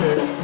Okay.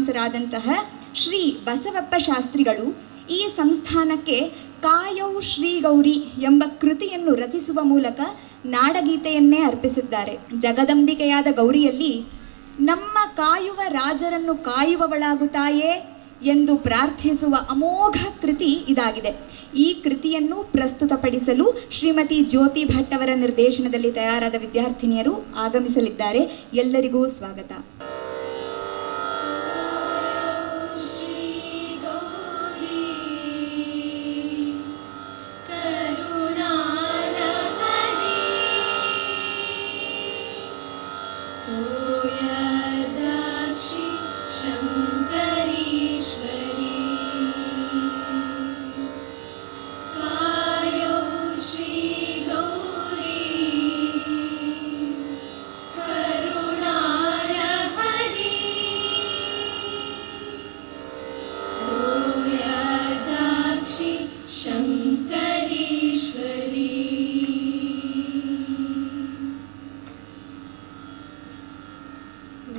ವಿದ್ವಾಂಸರಾದಂತಹ Shri Basavappa ಶಾಸ್ತ್ರಿಗಳು ಈ ಸಂಸ್ಥಾನಕ್ಕೆ ಕಾಯೌ ಶ್ರೀ ಗೌರಿ ಎಂಬ ಕೃತಿಯನ್ನು ರಚಿಸುವ ಮೂಲಕ ನಾಡಗೀತೆಯನ್ನೇ ಅರ್ಪಿಸಿದ್ದಾರೆ. ಜಗದಂಬಿಕೆಯಾದ ಗೌರಿಯಲ್ಲಿ, ನಮ್ಮ ಕಾಯುವ ರಾಜರನ್ನು ಕಾಯುವವಳಾಗುತ್ತಾಯೇ ಎಂದು ಪ್ರಾರ್ಥಿಸುವ ಅಮೋಘ ಕೃತಿ ಇದಾಗಿದೆ. ಈ ಕೃತಿಯನ್ನು ಪ್ರಸ್ತುತಪಡಿಸಲು ಶ್ರೀಮತಿ ಜ್ಯೋತಿ ಭಟ್ ಅವರ ನಿರ್ದೇಶನದಲ್ಲಿ ತಯಾರಾದ ವಿದ್ಯಾರ್ಥಿನಿಯರು ಆಗಮಿಸಲಿದ್ದಾರೆ. ಎಲ್ಲರಿಗೂ ಸ್ವಾಗತ.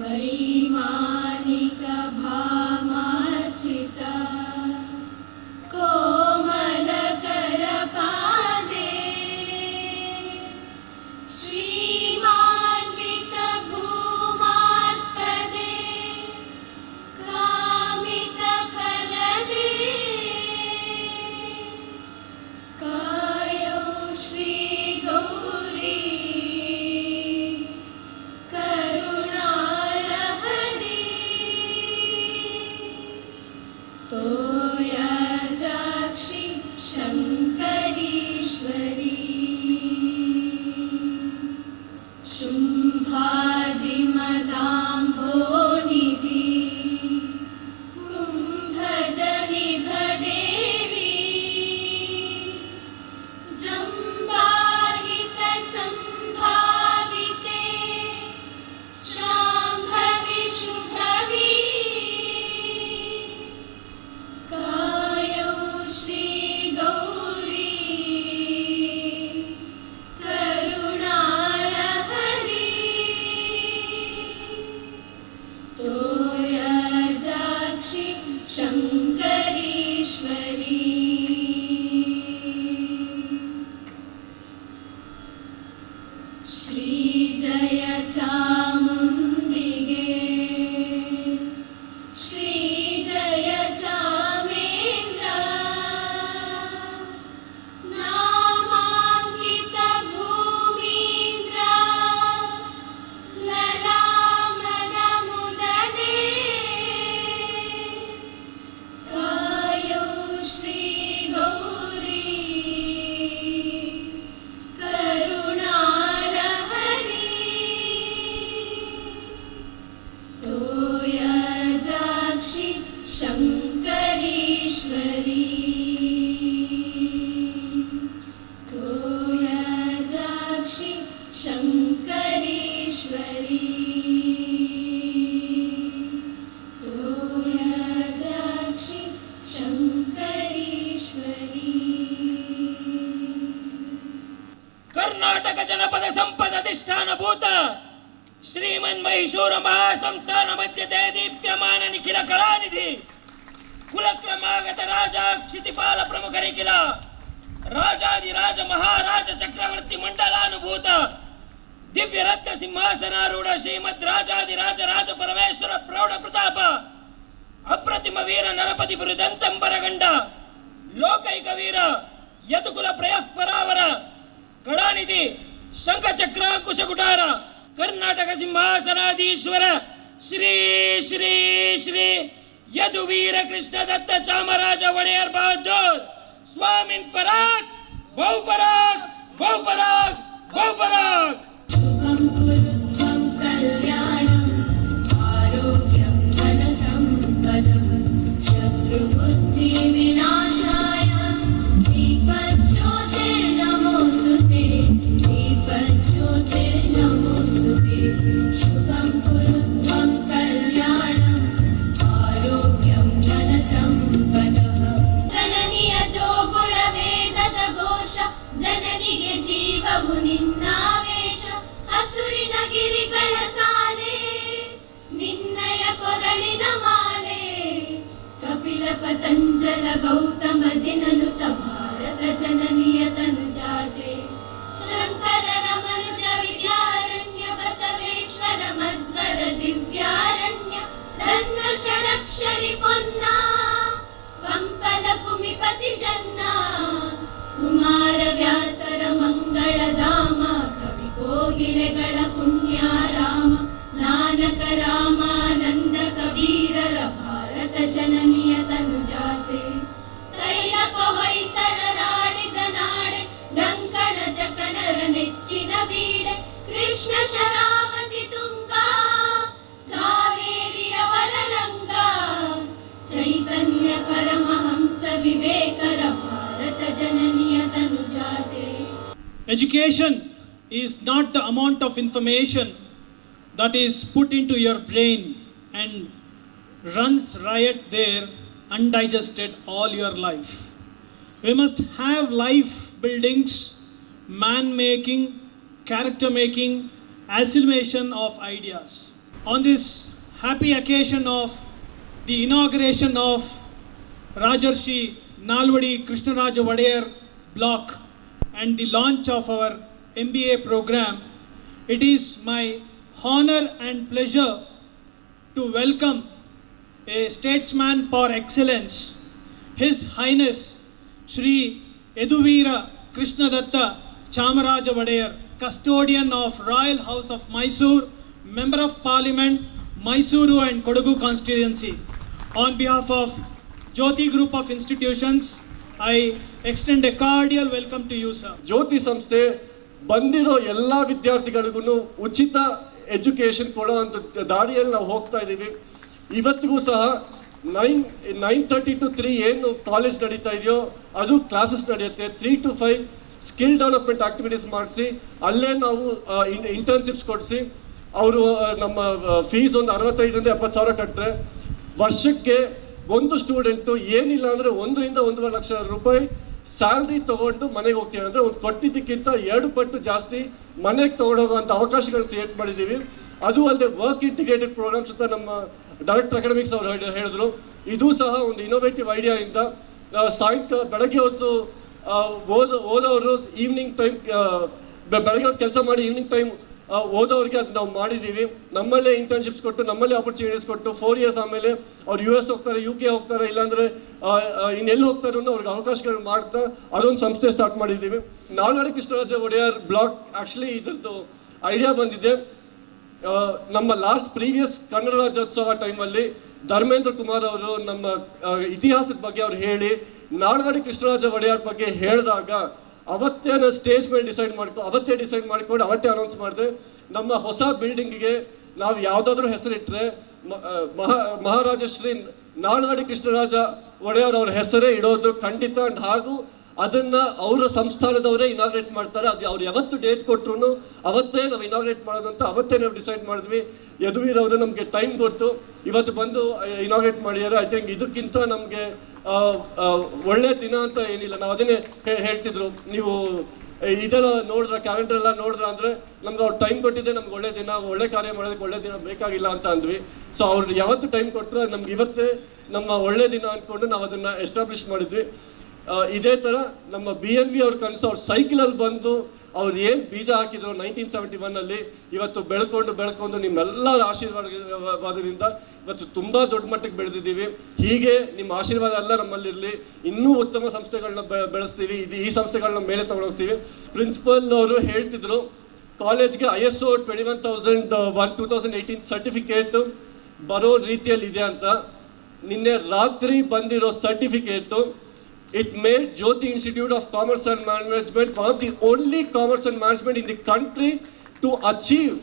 Bye. तोया चाक्षि शङ्कर ಕರ್ನಾಟಕ ಜನಪದ ಸಂಪದ ಅಧಿಷ್ಠಾನಭೂತ ಶ್ರೀಮನ್ ಮೈಸೂರು ಮಹಾಸಂಸ್ಥಾನ ಮಧ್ಯತೆ ದೀಪ್ಯಮಾನ ನಿಖಿಲ ಕಲಾನಿಧಿ, ಕುಲಕ್ರಮಾಗತ ರಾಜ ಕ್ಷಿತಿಪಾಲ ಪ್ರಮುಖರಿಖಿಲ ರಾಜಾದಿರಾಜ ಮಹಾರಾಜ ಚಕ್ರವರ್ತಿ ಮಂಡಲಾನುಭೂತ, ದಿವ್ಯ ರತ್ನ ಸಿಂಹಾಸನಾರೂಢ ಶ್ರೀಮದ್ ರಾಜಾದಿರಾಜ ರಾಜ ಪರಮೇಶ್ವರ ಪ್ರೌಢ ಪ್ರತಾಪ ಅಪ್ರತಿಮ ವೀರ ನರಪತಿ ಬಿರುದಂತಂಬರಗಂಡ ಲೋಕೈಕ ವೀರ ಯದುಕುಲ ಪ್ರಯಃಪರಾವರ ಕಳಾನಿಧಿ ಶಂಖಚಕ್ರ ಕುಶಗುಟಾರ ಕರ್ನಾಟಕ ಸಿಂಹಾಸನಾಧೀಶ್ವರ, ಶ್ರೀ ಶ್ರೀ ಶ್ರೀ ಯದುವೀರ ಕೃಷ್ಣ ದತ್ತ ಚಾಮರಾಜ ಒಡೆಯರ್ ಬಹದ್ದೂರ್, ಸ್ವಾಮಿನ್ ಪರಾಕ್ ಬಹುಪರಾಕ್ ಬಹುಪರಾಕ್ ಬಹುಪರಾಕ್ Education is not the amount of information that is put into your brain and runs riot there undigested all your life. We must have life buildings, man making, character making, assimilation of ideas. On this happy occasion of the inauguration of Rajarshi Nalwadi Krishnaraja Vadeyar block and the launch of our MBA program, it is my honor and pleasure to welcome a statesman par excellence, His Highness Shri Eduvira Krishnadatta Chamaraja Vadeyar, custodian of Royal House of Mysore, Member of Parliament, Mysuru and Kodagu constituency. On behalf of Jyoti Group of Institutions, I extend a cordial welcome to you sir Jyothi ಸಂಸ್ಥೆ ಬಂದಿರೋ ಎಲ್ಲ ವಿದ್ಯಾರ್ಥಿಗಳಿಗೂ ಉಚಿತ education ಕೊಡೋವಂಥ ದಾರಿಯಲ್ಲಿ ನಾವು ಹೋಗ್ತಾ ಇದ್ದೀವಿ. ಇವತ್ತಿಗೂ ಸಹ nine nine thirty to three ಏನು ಕಾಲೇಜ್ ನಡೀತಾ ಇದೆಯೋ ಅದು ಕ್ಲಾಸಸ್ ನಡೆಯುತ್ತೆ. Three to five skill development activities ಮಾಡಿಸಿ, ಅಲ್ಲೇ ನಾವು ಇಂಟರ್ನ್ಶಿಪ್ಸ್ ಕೊಡಿಸಿ, ಅವರು ನಮ್ಮ ಫೀಸ್ ಒಂದು ಅರವತ್ತೈದರಿಂದ ಎಪ್ಪತ್ತು ಸಾವಿರ ಕಟ್ಟರೆ ವರ್ಷಕ್ಕೆ ಒಂದು ಸ್ಟೂಡೆಂಟು ಏನಿಲ್ಲ ಅಂದರೆ ಒಂದರಿಂದ ಒಂದೂವರೆ ಲಕ್ಷ ರೂಪಾಯಿ ಸ್ಯಾಲ್ರಿ ತಗೊಂಡು ಮನೆಗೆ ಹೋಗ್ತೀವಿ. ಅಂದರೆ ಒಂದು ಕೊಟ್ಟಿದ್ದಕ್ಕಿಂತ ಎರಡು ಪಟ್ಟು ಜಾಸ್ತಿ ಮನೆಗೆ ತೊಗೊಂಡೋಗುವಂಥ ಅವಕಾಶಗಳು ಕ್ರಿಯೇಟ್ ಮಾಡಿದ್ದೀವಿ. ಅದು ಅಲ್ಲದೆ ವರ್ಕ್ ಇಂಟಿಗ್ರೇಟೆಡ್ ಪ್ರೋಗ್ರಾಮ್ಸ್ ಅಂತ ನಮ್ಮ ಡೈರೆಕ್ಟರ್ ಅಕಾಡೆಮಿಕ್ಸ್ ಅವರು ಹೇಳಿದ್ರು. ಇದು ಸಹ ಒಂದು ಇನೋವೇಟಿವ್ ಐಡಿಯಾ ಇಂದ ಸಾಯಂಕಾಲ ಬೆಳಗ್ಗೆ ಹೊತ್ತು ಓದೋ, ಓದೋರು ಈವ್ನಿಂಗ್ ಟೈಮ್ ಬೆಳಗ್ಗೆ ಹೊತ್ತು ಕೆಲಸ ಮಾಡಿ ಈವ್ನಿಂಗ್ ಟೈಮ್ ಓದೋರಿಗೆ ಅದು ನಾವು ಮಾಡಿದ್ದೀವಿ ನಮ್ಮಲ್ಲೇ ಇಂಟರ್ನ್ಶಿಪ್ಸ್ ಕೊಟ್ಟು, ನಮ್ಮಲ್ಲೇ ಆಪರ್ಚುನಿಟೀಸ್ ಕೊಟ್ಟು ಫೋರ್ ಇಯರ್ಸ್ ಆಮೇಲೆ ಅವ್ರು ಯು ಎಸ್ ಹೋಗ್ತಾರೆ ಯು ಕೆ ಹೋಗ್ತಾರೆ, ಇಲ್ಲಾಂದರೆ ಇನ್ನೆಲ್ಲಿ ಹೋಗ್ತಾರೆ ಅನ್ನೋ ಅವ್ರಿಗೆ ಅವಕಾಶಗಳು ಮಾಡ್ತಾ ಅದೊಂದು ಸಂಸ್ಥೆ ಸ್ಟಾರ್ಟ್ ಮಾಡಿದ್ದೀವಿ. ನಾಲ್ವಡಿ ಕೃಷ್ಣರಾಜ ಒಡೆಯರ್ ಬ್ಲಾಕ್ ಆ್ಯಕ್ಚುಲಿ ಇದ್ರದ್ದು ಐಡಿಯಾ ಬಂದಿದೆ. ನಮ್ಮ ಲಾಸ್ಟ್ ಪ್ರೀವಿಯಸ್ ಕನ್ನಡ ರಾಜ್ಯೋತ್ಸವ ಟೈಮಲ್ಲಿ ಧರ್ಮೇಂದ್ರ ಕುಮಾರ್ ಅವರು ನಮ್ಮ ಇತಿಹಾಸದ ಬಗ್ಗೆ ಅವ್ರು ಹೇಳಿ, ನಾಲ್ವಡಿ ಕೃಷ್ಣರಾಜ ಒಡೆಯರ್ ಬಗ್ಗೆ ಹೇಳಿದಾಗ ಅವತ್ತೇ ನಾನು ಸ್ಟೇಜ್ ಮೇಲೆ ಡಿಸೈಡ್ ಮಾಡ್ಕೊ, ಅವತ್ತೇ ಡಿಸೈಡ್ ಮಾಡಿಕೊಂಡು ಅವತ್ತೇ ಅನೌನ್ಸ್ ಮಾಡಿದೆ, ನಮ್ಮ ಹೊಸ ಬಿಲ್ಡಿಂಗಿಗೆ ನಾವು ಯಾವುದಾದ್ರೂ ಹೆಸರಿಟ್ಟರೆ ಮಹಾ ಮಹಾರಾಜಶ್ರೀ ನಾಲ್ವಡಿ ಕೃಷ್ಣರಾಜ ಒಡೆಯರ್ ಅವ್ರ ಹೆಸರೇ ಇಡೋದು ಖಂಡಿತ ಅಂಡ್ ಹಾಗೂ ಅದನ್ನ ಅವರ ಸಂಸ್ಥಾನದವರೇ ಇನಾಗ್ರೇಟ್ ಮಾಡ್ತಾರೆ. ಅದು ಅವ್ರು ಯಾವತ್ತು ಡೇಟ್ ಕೊಟ್ರು ಅವತ್ತೇ ನಾವು ಇನಾಗ್ರೇಟ್ ಮಾಡೋದಂತ ಅವತ್ತೇ ನಾವು ಡಿಸೈಡ್ ಮಾಡಿದ್ವಿ. ಯದುವೀರ್ ಅವರು ನಮಗೆ ಟೈಮ್ ಕೊಟ್ಟು ಇವತ್ತು ಬಂದು ಇನಾಗ್ರೇಟ್ ಮಾಡಿದ್ದಾರೆ. ಐ ಥಿಂಕ್ ಇದಕ್ಕಿಂತ ನಮಗೆ ಒಳ್ಳೆ ದಿನ ಅಂತ ಏನಿಲ್ಲ. ನಾವು ಅದನ್ನೇ ಹೇಳ್ತಿದ್ರು. ನೀವು ಇದೆಲ್ಲ ನೋಡಿದ್ರೆ ಕ್ಯಾಲೆಂಡರ್ ಎಲ್ಲ ನೋಡಿದ್ರೆ ಅಂದ್ರೆ ನಮ್ಗೆ ಅವ್ರು ಟೈಮ್ ಕೊಟ್ಟಿದ್ದೆ ನಮ್ಗೆ ಒಳ್ಳೆ ದಿನ, ಒಳ್ಳೆ ಕಾರ್ಯ ಮಾಡೋದಕ್ಕೆ ಒಳ್ಳೆ ದಿನ ಬೇಕಾಗಿಲ್ಲ ಅಂತ ಅಂದ್ವಿ. ಸೊ ಅವ್ರು ಯಾವತ್ತು ಟೈಮ್ ಕೊಟ್ಟರೆ ನಮ್ಗೆ ಇವತ್ತೇ ನಮ್ಮ ಒಳ್ಳೆ ದಿನ ಅಂದ್ಕೊಂಡು ನಾವು ಅದನ್ನ ಎಸ್ಟಾಬ್ಲಿಷ್ ಮಾಡಿದ್ವಿ. ಇದೇ ತರ ನಮ್ಮ ಬಿ ಎನ್ ಬಿ ಅವ್ರ ಕನಸು, ಅವ್ರು ಸೈಕಲಲ್ಲಿ ಬಂದು ಅವ್ರು ಏನು ಬೀಜ ಹಾಕಿದ್ರು ನೈನ್ಟೀನ್ ಸೆವೆಂಟಿ ಒನ್ನಲ್ಲಿ ಇವತ್ತು ಬೆಳ್ಕೊಂಡು ಬೆಳ್ಕೊಂಡು ನಿಮ್ಮೆಲ್ಲರ ಆಶೀರ್ವಾದದಿಂದ ಇವತ್ತು ತುಂಬಾ ದೊಡ್ಡ ಮಟ್ಟಕ್ಕೆ ಬೆಳೆದಿದ್ದೀವಿ. ಹೀಗೆ ನಿಮ್ಮ ಆಶೀರ್ವಾದ ಎಲ್ಲ ನಮ್ಮಲ್ಲಿರಲಿ. ಇನ್ನೂ ಉತ್ತಮ ಸಂಸ್ಥೆಗಳನ್ನ ಬೆಳೆಸ್ತೀವಿ. ಇದು ಈ ಸಂಸ್ಥೆಗಳನ್ನ ಮೇಲೆ ತಗೊಂಡೋಗ್ತೀವಿ ಪ್ರಿನ್ಸಿಪಲ್ ಅವರು ಹೇಳ್ತಿದ್ರು, ಕಾಲೇಜ್ಗೆ I S O twenty one thousand one two thousand eighteen certificate ಬರೋ ರೀತಿಯಲ್ಲಿ ಇದೆ ಅಂತ. ನಿನ್ನೆ ರಾತ್ರಿ ಬಂದಿರೋ certificate it made Jyothi Institute of Commerce and Management one of the only commerce and management in the country to achieve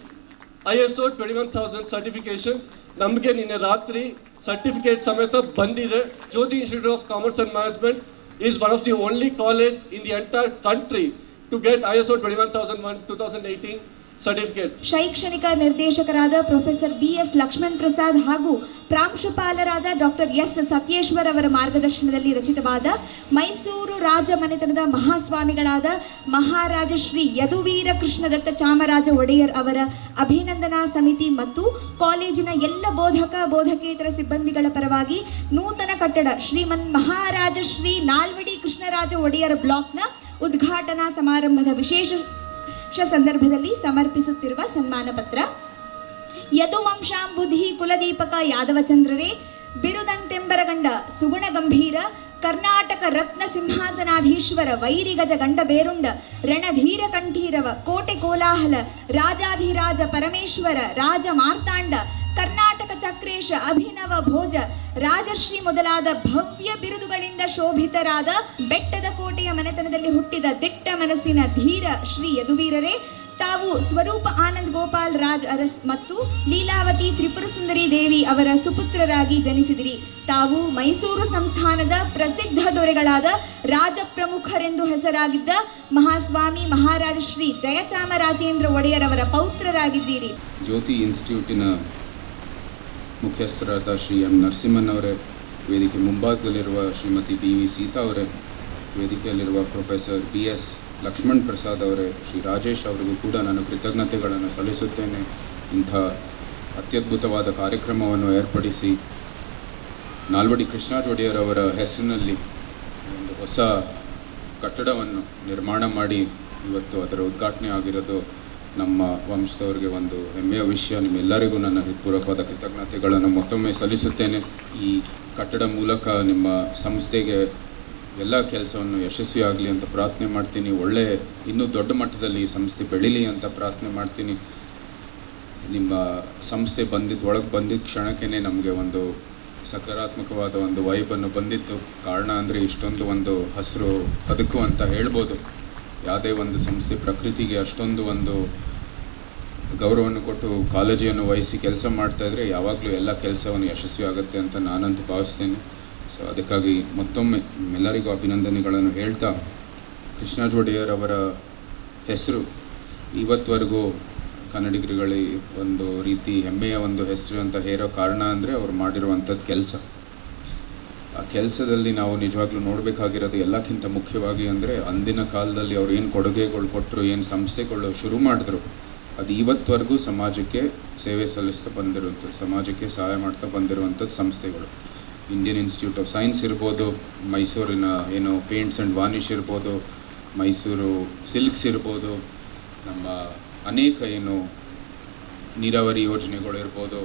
I S O twenty one thousand certification ನಮಗೆ ನಿನ್ನೆ ರಾತ್ರಿ ಸರ್ಟಿಫಿಕೇಟ್ ಸಮೇತ ಬಂದಿದೆ. Jyothi Institute of Commerce and Management is one of the only college in the entire country to get I S O twenty one thousand one two thousand eighteen certificate ಶೈಕ್ಷಣಿಕ ನಿರ್ದೇಶಕರಾದ professor B S Lakshman Prasad ಹಾಗೂ ಪ್ರಾಂಶುಪಾಲರಾದ doctor S ಸತ್ಯೇಶ್ವರ್ ಅವರ ಮಾರ್ಗದರ್ಶನದಲ್ಲಿ ರಚಿತವಾದ ಮೈಸೂರು ರಾಜ ಮನೆತನದ ಮಹಾಸ್ವಾಮಿಗಳಾದ ಮಹಾರಾಜ ಶ್ರೀ ಯದುವೀರ ಕೃಷ್ಣದತ್ತ ಚಾಮರಾಜ ಒಡೆಯರ್ ಅವರ ಅಭಿನಂದನಾ ಸಮಿತಿ ಮತ್ತು ಕಾಲೇಜಿನ ಎಲ್ಲ ಬೋಧಕ, ಬೋಧಕೇತರ ಸಿಬ್ಬಂದಿಗಳ ಪರವಾಗಿ ನೂತನ ಕಟ್ಟಡ ಶ್ರೀಮನ್ ಮಹಾರಾಜ ಶ್ರೀ ನಾಲ್ವಡಿ ಕೃಷ್ಣರಾಜ ಒಡೆಯರ್ ಬ್ಲಾಕ್ನ ಉದ್ಘಾಟನಾ ಸಮಾರಂಭದ ವಿಶೇಷ ಶ ಸಂದರ್ಭದಲ್ಲಿ ಸಮರ್ಪಿಸುತ್ತಿರುವ ಸನ್ಮಾನ ಪತ್ರ. ಯದುವಂಶಾಂ ಬುದ್ಧಿ ಕುಲದೀಪಕ ಯಾದವಚಂದ್ರರೇ ಬಿರುದಂತೆಂಬರಗಂಡ ಸುಗುಣ ಗಂಭೀರ, ಕರ್ನಾಟಕ ರತ್ನ ಸಿಂಹಾಸನಾಧೀಶ್ವರ ವೈರಿಗಜ ಗಂಡ ಬೇರುಂಡ, ರಣಧೀರ ಕಂಠೀರವ ಕೋಟೆ ಕೋಲಾಹಲ, ರಾಜಾಧಿರಾಜ ಪರಮೇಶ್ವರ ರಾಜ ಮಾರ್ತಾಂಡ ಚಕ್ರೇಶ ಅಭಿನವ ಭೋಜ. ರಾಜಶ್ರೀ ಮೊದಲಾದ ಭವ್ಯ ಬಿರುದುಗಳಿಂದ ಶೋಭಿತರಾದ ಬೆಟ್ಟದ ಕೋಟೆಯ ಮನೆತನದಲ್ಲಿ ಹುಟ್ಟಿದ ದಿಟ್ಟ ಮನಸ್ಸಿನ ಧೀರ ಶ್ರೀ ಯದುವೀರರೇ, ತಾವು ಸ್ವರೂಪ ಆನಂದ್ ಗೋಪಾಲ್ ರಾಜ್ ಅರಸ್ ಮತ್ತು ಲೀಲಾವತಿ ತ್ರಿಪುರ ಸುಂದರಿ ದೇವಿ ಅವರ ಸುಪುತ್ರರಾಗಿ ಜನಿಸಿದಿರಿ. ತಾವು ಮೈಸೂರು ಸಂಸ್ಥಾನದ ಪ್ರಸಿದ್ಧ ದೊರೆಗಳಾದ ರಾಜ ಪ್ರಮುಖರೆಂದು ಹೆಸರಾಗಿದ್ದ ಮಹಾಸ್ವಾಮಿ ಮಹಾರಾಜ ಶ್ರೀ ಜಯಚಾಮರಾಜೇಂದ್ರ ಒಡೆಯರ್ ಅವರ ಪೌತ್ರರಾಗಿದ್ದೀರಿ. ಜ್ಯೋತಿ ಇನ್ಸ್ಟಿಟ್ಯೂಟಿನ ಮುಖ್ಯಸ್ಥರಾದ ಶ್ರೀ ಎಂ ನರಸಿಂಹನ್ ಅವರೇ, ವೇದಿಕೆ ಮುಂಭಾಗದಲ್ಲಿರುವ ಶ್ರೀಮತಿ ಬಿ ವಿ ಸೀತಾ ಅವರೇ, ವೇದಿಕೆಯಲ್ಲಿರುವ professor B S Lakshman Prasad ಅವರೇ, ಶ್ರೀ ರಾಜೇಶ್ ಅವರಿಗೂ ಕೂಡ ನಾನು ಕೃತಜ್ಞತೆಗಳನ್ನು ಸಲ್ಲಿಸುತ್ತೇನೆ. ಇಂಥ ಅತ್ಯದ್ಭುತವಾದ ಕಾರ್ಯಕ್ರಮವನ್ನು ಏರ್ಪಡಿಸಿ ನಾಲ್ವಡಿ ಕೃಷ್ಣ ಒಡೆಯರ್ ಅವರ ಹೆಸರಿನಲ್ಲಿ ಒಂದು ಹೊಸ ಕಟ್ಟಡವನ್ನು ನಿರ್ಮಾಣ ಮಾಡಿ ಇವತ್ತು ಅದರ ಉದ್ಘಾಟನೆ ಆಗಿರೋದು ನಮ್ಮ ವಂಶದವರಿಗೆ ಒಂದು ಹೆಮ್ಮೆಯ ವಿಷಯ. ನಿಮ್ಮೆಲ್ಲರಿಗೂ ನನ್ನ ಹೃತ್ಪೂರ್ವಕವಾದ ಕೃತಜ್ಞತೆಗಳನ್ನು ಮತ್ತೊಮ್ಮೆ ಸಲ್ಲಿಸುತ್ತೇನೆ. ಈ ಕಟ್ಟಡ ಮೂಲಕ ನಿಮ್ಮ ಸಂಸ್ಥೆಗೆ ಎಲ್ಲ ಕೆಲಸವನ್ನು ಯಶಸ್ವಿಯಾಗಲಿ ಅಂತ ಪ್ರಾರ್ಥನೆ ಮಾಡ್ತೀನಿ. ಒಳ್ಳೆ, ಇನ್ನೂ ದೊಡ್ಡ ಮಟ್ಟದಲ್ಲಿ ಈ ಸಂಸ್ಥೆ ಬೆಳೀಲಿ ಅಂತ ಪ್ರಾರ್ಥನೆ ಮಾಡ್ತೀನಿ. ನಿಮ್ಮ ಸಂಸ್ಥೆ ಬಂದಿದ್ದು ಒಳಗೆ ಬಂದಿದ್ದ ಕ್ಷಣಕ್ಕೇ ನಮಗೆ ಒಂದು ಸಕಾರಾತ್ಮಕವಾದ ಒಂದು ವೈಬನ್ನು ಬಂದಿತ್ತು. ಕಾರಣ ಅಂದರೆ ಇಷ್ಟೊಂದು ಒಂದು ಹಸಿರು ಬದುಕು ಅಂತ ಹೇಳ್ಬೋದು. ಯಾವುದೇ ಒಂದು ಸಂಸ್ಥೆ ಪ್ರಕೃತಿಗೆ ಅಷ್ಟೊಂದು ಒಂದು ಗೌರವವನ್ನು ಕೊಟ್ಟು ಕಾಳಜಿಯನ್ನು ವಹಿಸಿ ಕೆಲಸ ಮಾಡ್ತಾ ಇದ್ರೆ ಯಾವಾಗಲೂ ಎಲ್ಲ ಕೆಲಸವನ್ನು ಯಶಸ್ವಿ ಆಗುತ್ತೆ ಅಂತ ನಾನಂತೂ ಭಾವಿಸ್ತೇನೆ. ಸೊ ಅದಕ್ಕಾಗಿ ಮತ್ತೊಮ್ಮೆ ಎಲ್ಲರಿಗೂ ಅಭಿನಂದನೆಗಳನ್ನು ಹೇಳ್ತಾ ಕೃಷ್ಣ ಜೋಡಿಯರ್ ಹೆಸರು ಇವತ್ತವರೆಗೂ ಕನ್ನಡಿಗರುಗಳಿಗೆ ಒಂದು ರೀತಿ ಹೆಮ್ಮೆಯ ಒಂದು ಹೆಸರು ಅಂತ ಹೇರೋ ಕಾರಣ ಅಂದರೆ ಅವರು ಮಾಡಿರುವಂಥದ್ದು ಕೆಲಸ. ಆ ಕೆಲಸದಲ್ಲಿ ನಾವು ನಿಜವಾಗ್ಲೂ ನೋಡಬೇಕಾಗಿರೋದು ಎಲ್ಲಕ್ಕಿಂತ ಮುಖ್ಯವಾಗಿ ಅಂದರೆ ಅಂದಿನ ಕಾಲದಲ್ಲಿ ಅವ್ರು ಏನು ಕೊಡುಗೆಗಳು ಕೊಟ್ಟರು ಏನು ಸಂಸ್ಥೆಗಳು ಶುರು ಮಾಡಿದ್ರು ಅದು ಇವತ್ತವರೆಗೂ ಸಮಾಜಕ್ಕೆ ಸೇವೆ ಸಲ್ಲಿಸ್ತಾ ಬಂದಿರುವಂಥದ್ದು, ಸಮಾಜಕ್ಕೆ ಸಹಾಯ ಮಾಡ್ತಾ ಬಂದಿರುವಂಥದ್ದು ಸಂಸ್ಥೆಗಳು. ಇಂಡಿಯನ್ ಇನ್ಸ್ಟಿಟ್ಯೂಟ್ ಆಫ್ ಸೈನ್ಸ್ ಇರ್ಬೋದು, ಮೈಸೂರಿನ ಏನು ಪೇಂಟ್ಸ್ ಆ್ಯಂಡ್ ವಾನಿಷ್ ಇರ್ಬೋದು, ಮೈಸೂರು ಸಿಲ್ಕ್ಸ್ ಇರ್ಬೋದು, ನಮ್ಮ ಅನೇಕ ಏನು ನೀರಾವರಿ ಯೋಜನೆಗಳು ಇರ್ಬೋದು,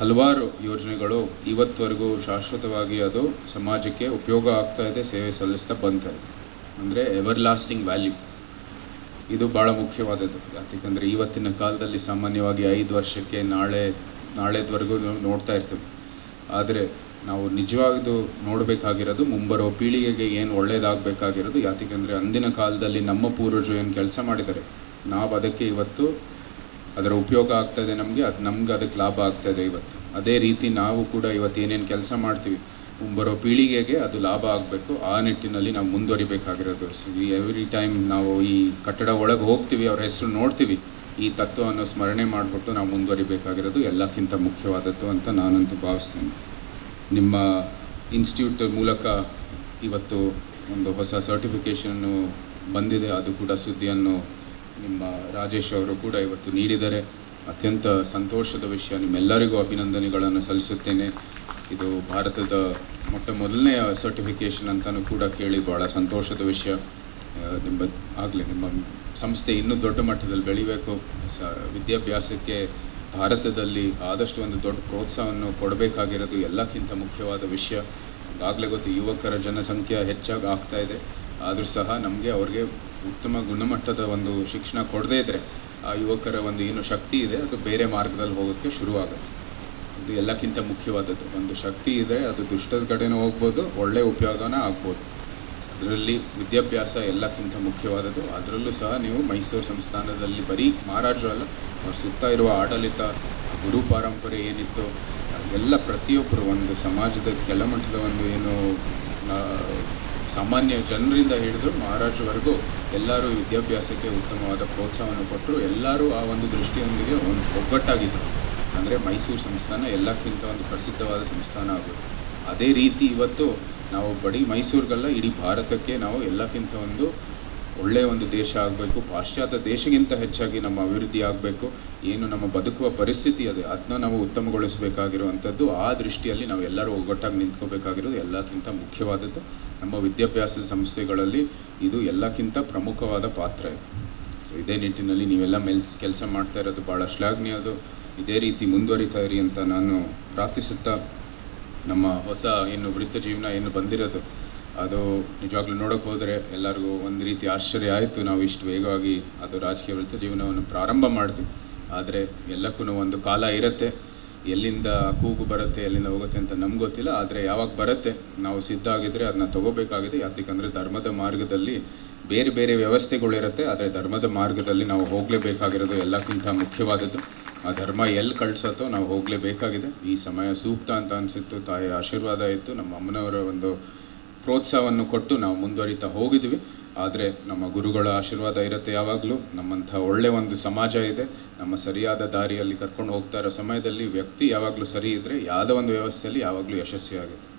ಹಲವಾರು ಯೋಜನೆಗಳು ಇವತ್ತವರೆಗೂ ಶಾಶ್ವತವಾಗಿ ಅದು ಸಮಾಜಕ್ಕೆ ಉಪಯೋಗ ಆಗ್ತಾ ಇದೆ, ಸೇವೆ ಸಲ್ಲಿಸ್ತಾ ಬಂತ ಅಂದರೆ ಎವರ್ ಲಾಸ್ಟಿಂಗ್ ವ್ಯಾಲ್ಯೂ ಇದು ಭಾಳ ಮುಖ್ಯವಾದದ್ದು. ಯಾಕಂದರೆ ಇವತ್ತಿನ ಕಾಲದಲ್ಲಿ ಸಾಮಾನ್ಯವಾಗಿ ಐದು ವರ್ಷಕ್ಕೆ ನಾಳೆ, ನಾಳೆದವರೆಗೂ ನೋಡ್ತಾ ಇರ್ತೀವಿ. ಆದರೆ ನಾವು ನಿಜವಾಗ್ದು ನೋಡಬೇಕಾಗಿರೋದು ಮುಂಬರುವ ಪೀಳಿಗೆಗೆ ಏನು ಒಳ್ಳೆಯದಾಗಬೇಕಾಗಿರೋದು ಯಾಕೆಂದರೆ ಅಂದಿನ ಕಾಲದಲ್ಲಿ ನಮ್ಮ ಪೂರ್ವಜರು ಏನು ಕೆಲಸ ಮಾಡಿದ್ದಾರೆ? ನಾವು ಅದಕ್ಕೆ ಇವತ್ತು ಅದರ ಉಪಯೋಗ ಆಗ್ತದೆ ನಮಗೆ, ಅದು ನಮ್ಗೆ ಅದಕ್ಕೆ ಲಾಭ ಆಗ್ತದೆ ಇವತ್ತು. ಅದೇ ರೀತಿ ನಾವು ಕೂಡ ಇವತ್ತು ಏನೇನು ಕೆಲಸ ಮಾಡ್ತೀವಿ ಮುಂಬರೋ ಪೀಳಿಗೆಗೆ ಅದು ಲಾಭ ಆಗಬೇಕು. ಆ ನಿಟ್ಟಿನಲ್ಲಿ ನಾವು ಮುಂದುವರಿಬೇಕಾಗಿರೋದು. ಎವ್ರಿ ಟೈಮ್ ನಾವು ಈ ಕಟ್ಟಡ ಒಳಗೆ ಹೋಗ್ತೀವಿ, ಅವ್ರ ಹೆಸರು ನೋಡ್ತೀವಿ, ಈ ತತ್ವವನ್ನು ಸ್ಮರಣೆ ಮಾಡಿಬಿಟ್ಟು ನಾವು ಮುಂದುವರಿಬೇಕಾಗಿರೋದು ಎಲ್ಲಕ್ಕಿಂತ ಮುಖ್ಯವಾದದ್ದು ಅಂತ ನಾನಂತೂ ಭಾವಿಸ್ತೀನಿ. ನಿಮ್ಮ ಇನ್ಸ್ಟಿಟ್ಯೂಟ್ ಮೂಲಕ ಇವತ್ತು ಒಂದು ಹೊಸ ಸರ್ಟಿಫಿಕೇಷನ್ನು ಬಂದಿದೆ. ಅದು ಕೂಡ ಸುದ್ದಿಯನ್ನು ನಿಮ್ಮ ರಾಜೇಶ್ ಅವರು ಕೂಡ ಇವತ್ತು ನೀಡಿದರೆ ಅತ್ಯಂತ ಸಂತೋಷದ ವಿಷಯ. ನಿಮ್ಮೆಲ್ಲರಿಗೂ ಅಭಿನಂದನೆಗಳನ್ನು ಸಲ್ಲಿಸುತ್ತೇನೆ. ಇದು ಭಾರತದ ಮೊಟ್ಟ ಮೊದಲನೆಯ ಸರ್ಟಿಫಿಕೇಷನ್ ಅಂತಲೂ ಕೂಡ ಕೇಳಿ ಭಾಳ ಸಂತೋಷದ ವಿಷಯ. ನಿಮ್ಮ ಆಗಲಿ, ನಿಮ್ಮ ಸಂಸ್ಥೆ ಇನ್ನೂ ದೊಡ್ಡ ಮಟ್ಟದಲ್ಲಿ ಬೆಳಿಬೇಕು. ಸ, ವಿದ್ಯಾಭ್ಯಾಸಕ್ಕೆ ಭಾರತದಲ್ಲಿ ಆದಷ್ಟು ಒಂದು ದೊಡ್ಡ ಪ್ರೋತ್ಸಾಹವನ್ನು ಕೊಡಬೇಕಾಗಿರೋದು ಎಲ್ಲಕ್ಕಿಂತ ಮುಖ್ಯವಾದ ವಿಷಯ. ಆಗಲೇ ಗೊತ್ತು, ಯುವಕರ ಜನಸಂಖ್ಯೆ ಹೆಚ್ಚಾಗಿ ಆಗ್ತಾ ಇದೆ. ಆದರೂ ಸಹ ನಮಗೆ ಅವ್ರಿಗೆ ಉತ್ತಮ ಗುಣಮಟ್ಟದ ಒಂದು ಶಿಕ್ಷಣ ಕೊಡದೇ ಇದ್ದರೆ ಆ ಯುವಕರ ಒಂದು ಏನು ಶಕ್ತಿ ಇದೆ, ಅದು ಬೇರೆ ಮಾರ್ಗದಲ್ಲಿ ಹೋಗೋಕ್ಕೆ ಶುರುವಾಗುತ್ತೆ. ಇದು ಎಲ್ಲಕ್ಕಿಂತ ಮುಖ್ಯವಾದದ್ದು. ಒಂದು ಶಕ್ತಿ ಇದ್ದರೆ ಅದು ದುಷ್ಟದ ಕಡೆನೂ ಹೋಗ್ಬೋದು ಒಳ್ಳೆಯ ಉಪಯೋಗನ ಆಗ್ಬೋದು. ಅದರಲ್ಲಿ ವಿದ್ಯಾಭ್ಯಾಸ ಎಲ್ಲಕ್ಕಿಂತ ಮುಖ್ಯವಾದದ್ದು. ಅದರಲ್ಲೂ ಸಹ ನೀವು ಮೈಸೂರು ಸಂಸ್ಥಾನದಲ್ಲಿ ಬರೀ ಮಹಾರಾಜರು ಅಲ್ಲ, ಅವ್ರ ಸುತ್ತ ಇರುವ ಆಡಳಿತ, ಗುರು ಪರಂಪರೆ ಏನಿತ್ತು, ಎಲ್ಲ ಪ್ರತಿಯೊಬ್ಬರು ಒಂದು ಸಮಾಜದ ಕೆಳಮಟ್ಟದ ಒಂದು ಏನು ಸಾಮಾನ್ಯ ಜನರಿಂದ ಹಿಡಿದು ಮಹಾರಾಜವರೆಗೂ ಎಲ್ಲರೂ ವಿದ್ಯಾಭ್ಯಾಸಕ್ಕೆ ಉತ್ತಮವಾದ ಪ್ರೋತ್ಸಾಹವನ್ನು ಕೊಟ್ಟರು. ಎಲ್ಲರೂ ಆ ಒಂದು ದೃಷ್ಟಿಯೊಂದಿಗೆ ಒಂದು ಒಗ್ಗಟ್ಟಾಗಿದ್ದರು ಅಂದರೆ ಮೈಸೂರು ಸಂಸ್ಥಾನ ಎಲ್ಲಕ್ಕಿಂತ ಒಂದು ಪ್ರಸಿದ್ಧವಾದ ಸಂಸ್ಥಾನ ಆಗೋದು ಅದೇ ರೀತಿ ಇವತ್ತು ನಾವು ಬರೀ ಮೈಸೂರಿಗಲ್ಲ, ಇಡೀ ಭಾರತಕ್ಕೆ ನಾವು ಎಲ್ಲಕ್ಕಿಂತ ಒಂದು ಒಳ್ಳೆಯ ಒಂದು ದೇಶ ಆಗಬೇಕು, ಪಾಶ್ಚಾತ್ಯ ದೇಶಗಿಂತ ಹೆಚ್ಚಾಗಿ ನಮ್ಮ ಅಭಿವೃದ್ಧಿ ಆಗಬೇಕು, ಏನು ನಮ್ಮ ಬದುಕುವ ಪರಿಸ್ಥಿತಿ ಅದೇ ಅದನ್ನ ನಾವು ಉತ್ತಮಗೊಳಿಸಬೇಕಾಗಿರುವಂಥದ್ದು, ಆ ದೃಷ್ಟಿಯಲ್ಲಿ ನಾವು ಎಲ್ಲರೂ ಒಗ್ಗಟ್ಟಾಗಿ ನಿಂತ್ಕೋಬೇಕಾಗಿರೋದು ಎಲ್ಲಕ್ಕಿಂತ ಮುಖ್ಯವಾದದ್ದು. ನಮ್ಮ ವಿದ್ಯಾಭ್ಯಾಸ ಸಂಸ್ಥೆಗಳಲ್ಲಿ ಇದು ಎಲ್ಲಕ್ಕಿಂತ ಪ್ರಮುಖವಾದ ಪಾತ್ರ. ಇದೆ ಸೊ ಇದೇ ನಿಟ್ಟಿನಲ್ಲಿ ನೀವೆಲ್ಲ ಮೆಲ್ಸ್ ಕೆಲಸ ಮಾಡ್ತಾ ಇರೋದು ಭಾಳ ಶ್ಲಾಘನೀಯದು ಇದೇ ರೀತಿ ಮುಂದುವರಿತಾ ಇರಿ ಅಂತ ನಾನು ಪ್ರಾರ್ಥಿಸುತ್ತಾ ನಮ್ಮ ಹೊಸ ಏನು ವೃತ್ತ ಜೀವನ ಏನು ಬಂದಿರೋದು, ಅದು ನಿಜವಾಗ್ಲೂ ನೋಡೋಕೆ ಹೋದರೆ ಎಲ್ಲರಿಗೂ ಒಂದು ರೀತಿ ಆಶ್ಚರ್ಯ ಆಯಿತು. ನಾವು ಇಷ್ಟು ವೇಗವಾಗಿ ಅದು ರಾಜಕೀಯ ವೃತ್ತ ಜೀವನವನ್ನು ಪ್ರಾರಂಭ ಮಾಡ್ತೀವಿ. ಆದರೆ ಎಲ್ಲಕ್ಕೂ ಒಂದು ಕಾಲ ಇರುತ್ತೆ. ಎಲ್ಲಿಂದ ಕೂಗು ಬರುತ್ತೆ, ಎಲ್ಲಿಂದ ಹೋಗುತ್ತೆ ಅಂತ ನಮ್ಗೆ ಗೊತ್ತಿಲ್ಲ. ಆದರೆ ಯಾವಾಗ ಬರುತ್ತೆ, ನಾವು ಸಿದ್ಧ ಆಗಿದ್ರೆ ಅದನ್ನ ತಗೋಬೇಕಾಗಿದೆ. ಯಾಕಂದರೆ ಧರ್ಮದ ಮಾರ್ಗದಲ್ಲಿ ಬೇರೆ ಬೇರೆ ವ್ಯವಸ್ಥೆಗಳಿರುತ್ತೆ. ಆದರೆ ಧರ್ಮದ ಮಾರ್ಗದಲ್ಲಿ ನಾವು ಹೋಗಲೇಬೇಕಾಗಿರೋದು ಎಲ್ಲಕ್ಕಿಂತ ಮುಖ್ಯವಾದದ್ದು. ಆ ಧರ್ಮ ಎಲ್ಲಿ ಕಳಿಸತ್ತೋ ನಾವು ಹೋಗಲೇಬೇಕಾಗಿದೆ. ಈ ಸಮಯ ಸೂಕ್ತ ಅಂತ ಅನಿಸಿತ್ತು. ತಾಯಿಯ ಆಶೀರ್ವಾದ ಇತ್ತು. ನಮ್ಮ ಅಮ್ಮನವರ ಒಂದು ಪ್ರೋತ್ಸಾಹವನ್ನು ಕೊಟ್ಟು ನಾವು ಮುಂದುವರಿತಾ ಹೋಗಿದ್ವಿ. ಆದರೆ ನಮ್ಮ ಗುರುಗಳ ಆಶೀರ್ವಾದ ಇರುತ್ತೆ ಯಾವಾಗಲೂ. ನಮ್ಮಂಥ ಒಳ್ಳೆ ಒಂದು ಸಮಾಜ ಇದೆ. ನಮ್ಮ ಸರಿಯಾದ ದಾರಿಯಲ್ಲಿ ಕರ್ಕೊಂಡು ಹೋಗ್ತಾ ಇರೋ ಸಮಯದಲ್ಲಿ ವ್ಯಕ್ತಿ ಯಾವಾಗಲೂ ಸರಿ ಇದ್ದರೆ ಯಾವುದೋ ಒಂದು ವ್ಯವಸ್ಥೆಯಲ್ಲಿ ಯಾವಾಗಲೂ ಯಶಸ್ವಿಯಾಗುತ್ತೆ.